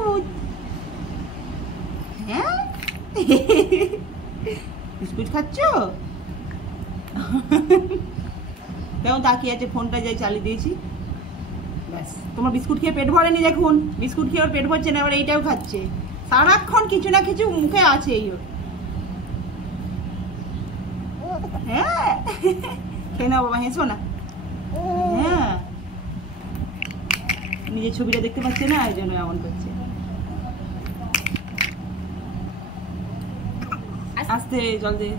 Biscuit. হ্যাঁ biscuit খাচ্ছ? কেমন তাকিয়ে আছে, ফোনটা যাই চালিয়ে দিয়েছি। ব্যাস, তোমার বিস্কুট খেয়ে পেট ভরেনি দেখুন, বিস্কুট খেয়ে ওর পেট ভরছে না, এবার এইটাও খাচ্ছে। সারাক্ষণ কিছু না কিছু মুখে আছে এই ওর। হ্যাঁ খেয়ে নাও বাবা, হেসো না। হ্যাঁ নিজের ছবিটা দেখতে পাচ্ছে না, এই জন্য এমন করছে। আস্তে জল দে।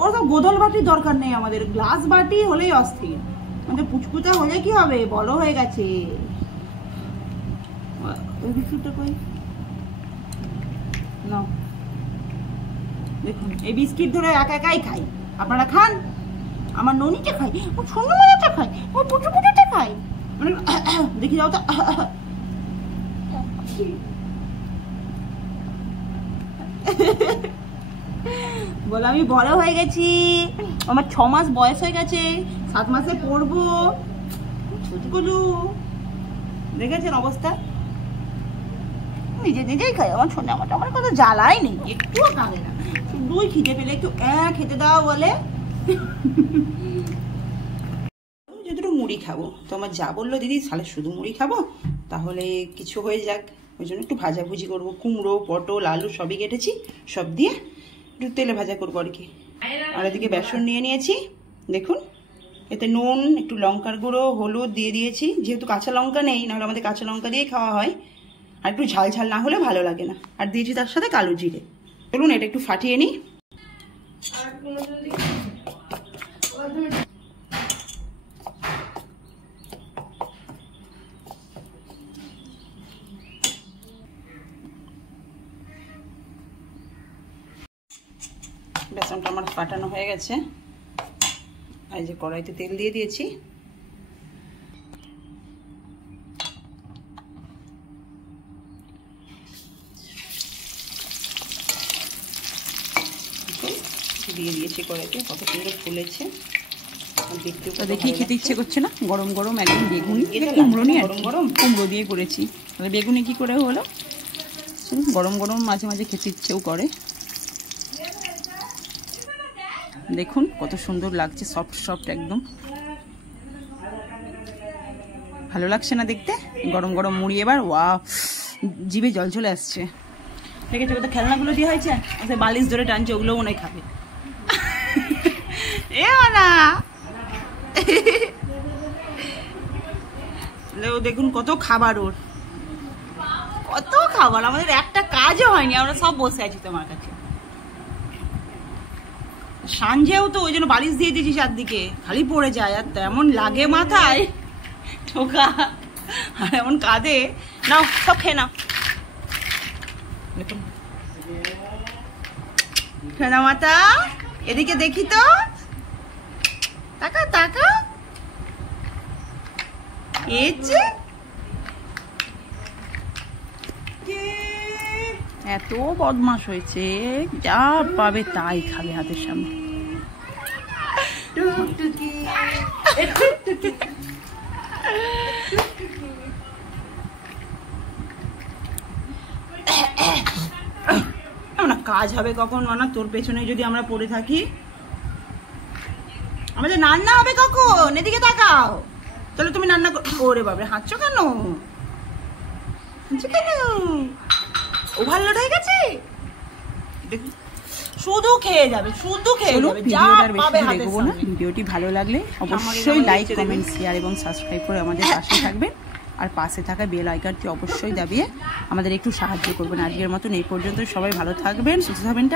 ওর তো গোদল বাটির দরকার নেই, আমাদের গ্লাস বাটি হলেই অস্থির। আমাদের পুচকুচা হলে কি হবে, বড় হয়ে গেছে। ওই বিস্কুটটা কই নাও। দেখুন এই বিস্কিট ধরে একা একাই খাই, আপনারা খান। আমার ননিটা খাই, ও সোনা মজাটা খাই, ও পুচু পুচুটা খাই। মানে দেখি যাও তো। বলো আমি বড় হয়ে গেছি, আমার 6 মাস বয়স হয়ে গেছে, 7 মাসে পড়বো। ছোটগুলো দেখেছেন অবস্থা, নিজে নিজেই খাই। আমার ছোট আমার কোনো জ্বালাই নেই, একটুও কাঁদে না। শুধুই খিদে পেলে একটু খেতে দাও বলে। যতটুকু মুড়ি খাবো, তো আমার যা বললো দিদি তাহলে শুধু মুড়ি খাবো, তাহলে কিছু হয়ে যাক, ওই জন্য একটু ভাজাভুজি করবো। কুমড়ো, পটল, আলু সবই কেটেছি, সব দিয়ে একটু তেলে ভাজা করবো আর কি। আর এদিকে বেসন নিয়ে নিয়েছি, দেখুন এতে নুন, একটু লঙ্কার গুঁড়ো, হলুদ দিয়ে দিয়েছি। যেহেতু কাঁচা লঙ্কা নেই, নাহলে আমাদের কাঁচা লঙ্কা দিয়ে খাওয়া হয়, আর একটু ঝাল ঝাল না হলে ভালো লাগে না। আর দিয়েছি তার সাথে কালো জিরে। চলুন এটা একটু ফাটিয়ে নিই। বেসনটা আমার ফাটানো হয়ে গেছে। এই যে কড়াইতে তেল দিয়ে দিয়েছি। দিয়ে দিয়েছি কড়াইতে, কত সুন্দর ফুলেছে। দেখি খেতে ইচ্ছে করছে না, গরম গরম একদম বেগুনি, কুমড়ো নিয়ে গরম গরম কুমড়ো দিয়ে করেছি। তাহলে বেগুনি কি করে হলো, গরম গরম মাঝে মাঝে খেতে ইচ্ছেও করে। দেখুন কত সুন্দর লাগছে, সফট সফট একদম, ভালো লাগছে না দেখতে? গরম গরম মুড়ি, এবার ওয়াও, জিভে জল চলে আসছে। দেখেছো কত খেলনাগুলো দিয়ে হয়েছে, আচ্ছা বালিশ ধরে টানছে, ওগুলো মনে খাবে। এ না দেখুন কত খাবার, ওর কত খাবার। আমাদের একটা কাজও হয়নি, আমরা সব বসে আছি তোমার কাছে। সাঞ্জেও তো ওই জন্য বালিশ দিয়ে দিয়েছি চারদিকে, খালি পড়ে যায়। আর তেমন লাগে মাথায় ঠোকা, আর এমন কাঁদে। নাও সব খেয়ে নাও, দেখুন খেয়ে নাও মাতা। এদিকে দেখি তো, তাকা তাকা, এত বদমাশ হয়েছে, যা পাবে তাই খাবে হাতের সামনে। কাজ হবে কখন মানা, তোর পেছনে যদি আমরা পড়ে থাকি। আমাদের রান্না হবে কখন, এদিকে তাকাও। তাহলে তুমি রান্না ওরে বাবা, হাঁটছো কেন, ওভারলোড হয়ে গেছে। শুধু খেয়ে যাবে, শুধু খেয়ে যাবে। ভিডিওটি ভালো লাগলে অবশ্যই লাইক, কমেন্ট, শেয়ার এবং সাবস্ক্রাইব করে আমাদের পাশে থাকবেন। আর পাশে থাকা বেল আইকনটি অবশ্যই দাবিয়ে আমাদের একটু সাহায্য করবেন। আজকের মতন এই পর্যন্ত, সবাই ভালো থাকবেন, সুস্থ থাকবেন।